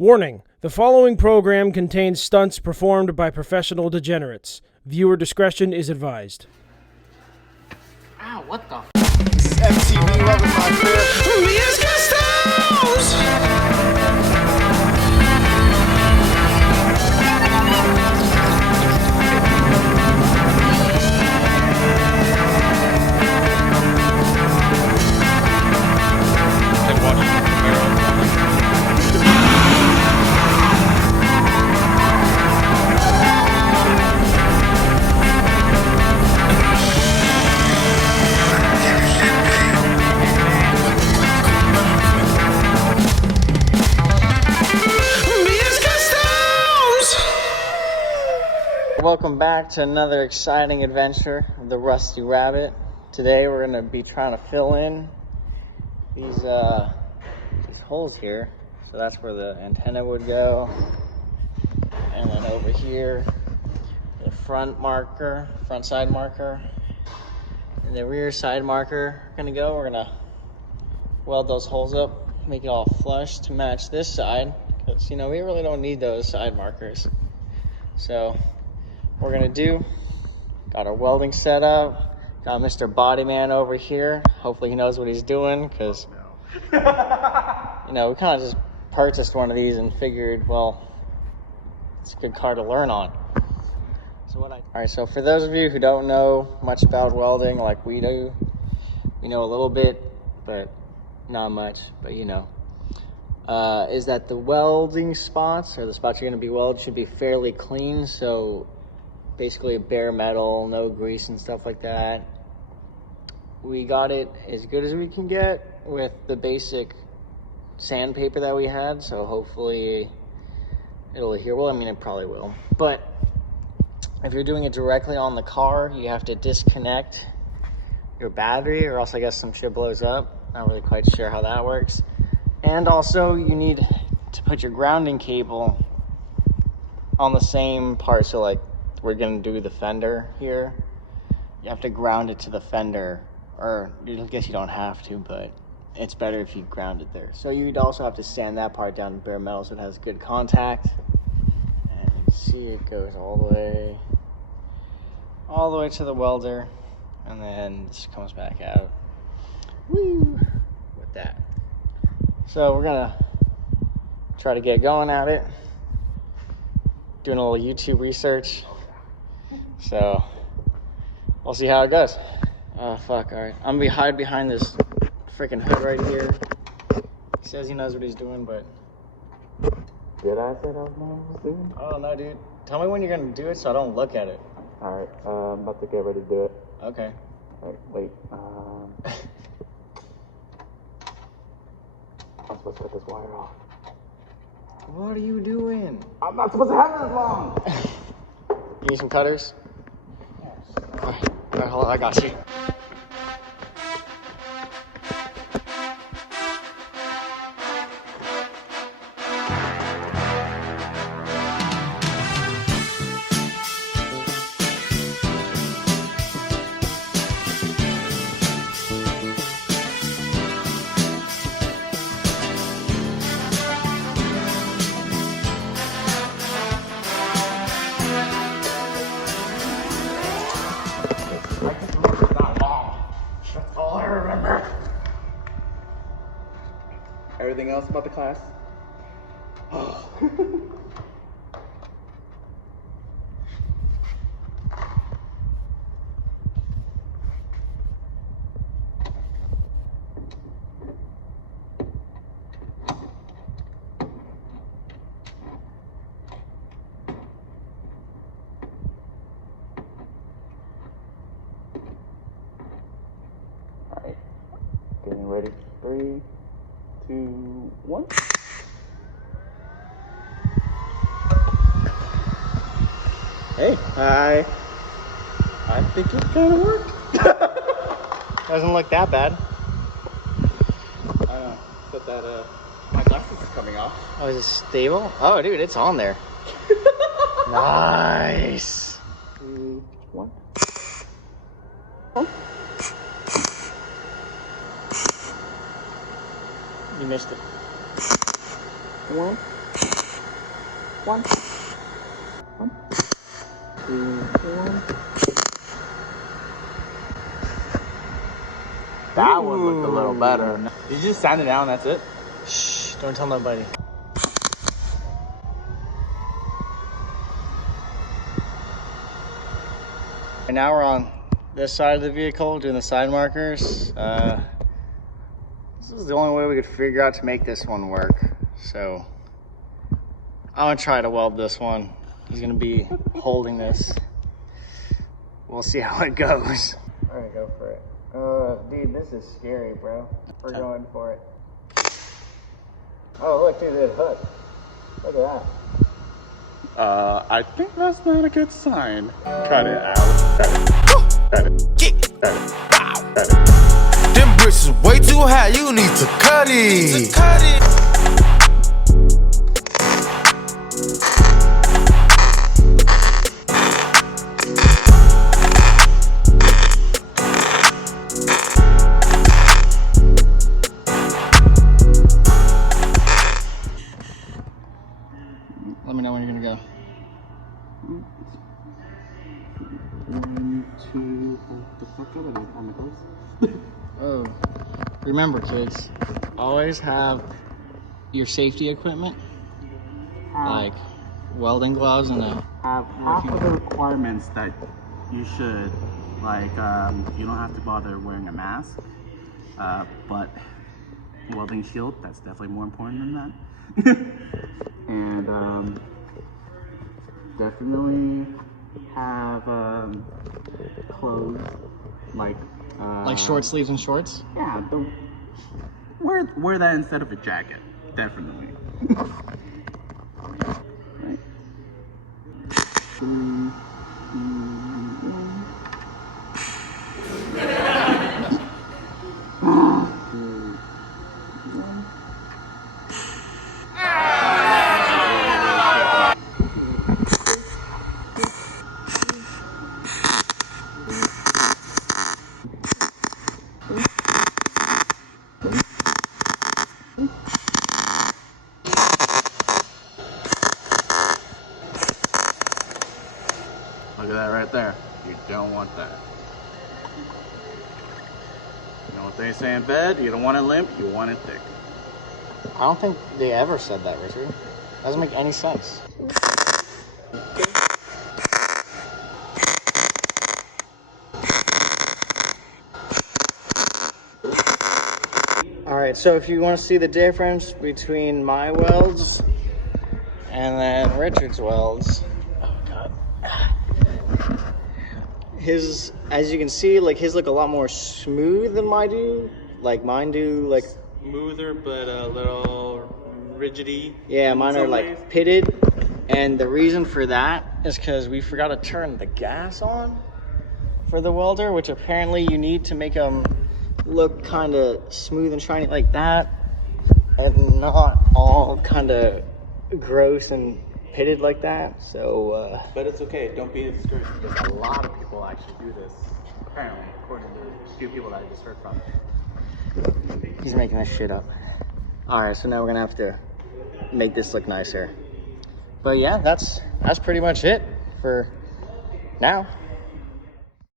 Warning: the following program contains stunts performed by professional degenerates. Viewer discretion is advised. Ow, what the This is MTV Loving My Welcome back to another exciting adventure of the Rusty Rabbit. Today we're going to be trying to fill in these holes here. So that's where the antenna would go. And then over here, the front side marker, and the rear side marker are going to go. We're going to weld those holes up, make it all flush to match this side. Because, we really don't need those side markers. So we're gonna got our welding set up, got Mr. Bodyman over here. Hopefully he knows what he's doing, because we kind of just purchased one of these and figured, well, it's a good car to learn on. All right, so for those of you who don't know much about welding like we do, we know a little bit, but not much, but is that the welding spots, or the spots you're gonna be welded, should be fairly clean. So basically bare metal, no grease and stuff like that. We got it as good as we can get with the basic sandpaper that we had, so hopefully it'll adhere well. I mean, it probably will. But if you're doing it directly on the car, you have to disconnect your battery, or else I guess some shit blows up. Not really quite sure how that works. And also you need to put your grounding cable on the same part. So like, we're gonna do the fender here. You have to ground it to the fender, or I guess you don't have to, but it's better if you ground it there. So you'd also have to sand that part down to bare metal so it has good contact. And you can see it goes all the way to the welder, and then this comes back out. Woo! With that. So we're gonna try to get going at it. Doing a little YouTube research. So we'll see how it goes. Oh fuck, alright. I'm gonna hide behind this freaking hood right here. He says he knows what he's doing, but Did I say that was what I was doing? I don't know, dude. Tell me when you're gonna do it so I don't look at it. Alright, I'm about to get ready to do it. Okay. Alright, wait. I'm supposed to cut this wire off. What are you doing? I'm not supposed to have it this long! You need some cutters? Alright, hold on, I got you. Everything else about the class? Oh. Alright, getting ready. 3, 2, 1. Hey. Hi. I think it kind of worked. Doesn't look that bad. I know, but that, my glasses is coming off. Oh, is it stable? Oh, dude, it's on there. Nice. 2, 1. You missed it. 1. 1, 2, 4. That one looked a little better. Did you just sand it down? That's it? Shh, don't tell nobody. And now we're on this side of the vehicle doing the side markers. This is the only way we could figure out to make this one work. So I'm gonna try to weld this one. He's gonna be holding this. We'll see how it goes. All right, go for it. Dude, this is scary, bro. We're going for it. Oh, look, dude, it hooked. Look at that. I think that's not a good sign. Cut it out. Cut it. Them bricks is way too high, you need to cut it. Let me know when you're gonna go. 1, 2, hold the fuck up, I didn't have my gloves. Oh, remember, kids, always have your safety equipment, like welding gloves and a Have half of the requirements that you should, like you don't have to bother wearing a mask, but welding shield, that's definitely more important than that. And definitely have clothes like short sleeves and shorts. yeah, wear that instead of a jacket, definitely. Right. 3, 2, 1. Look at that right there. You don't want that. You know what they say in bed? You don't want it limp, you want it thick. I don't think they ever said that, Richard. Doesn't make any sense. All right, so if you want to see the difference between my welds and then Richard's welds, oh God. His, as you can see, like his look a lot more smooth than mine do. Like mine do, like Smoother, but a little rigidy. yeah, mine are like pitted, and the reason for that is because we forgot to turn the gas on for the welder, which apparently you need to make them look kind of smooth and shiny like that, and not all kind of gross and pitted like that. So, But it's okay, don't be discouraged because a lot of people actually do this, apparently, according to a few people that I just heard from. he's making this shit up. All right, so now we're gonna have to make this look nicer. But yeah, that's pretty much it for now.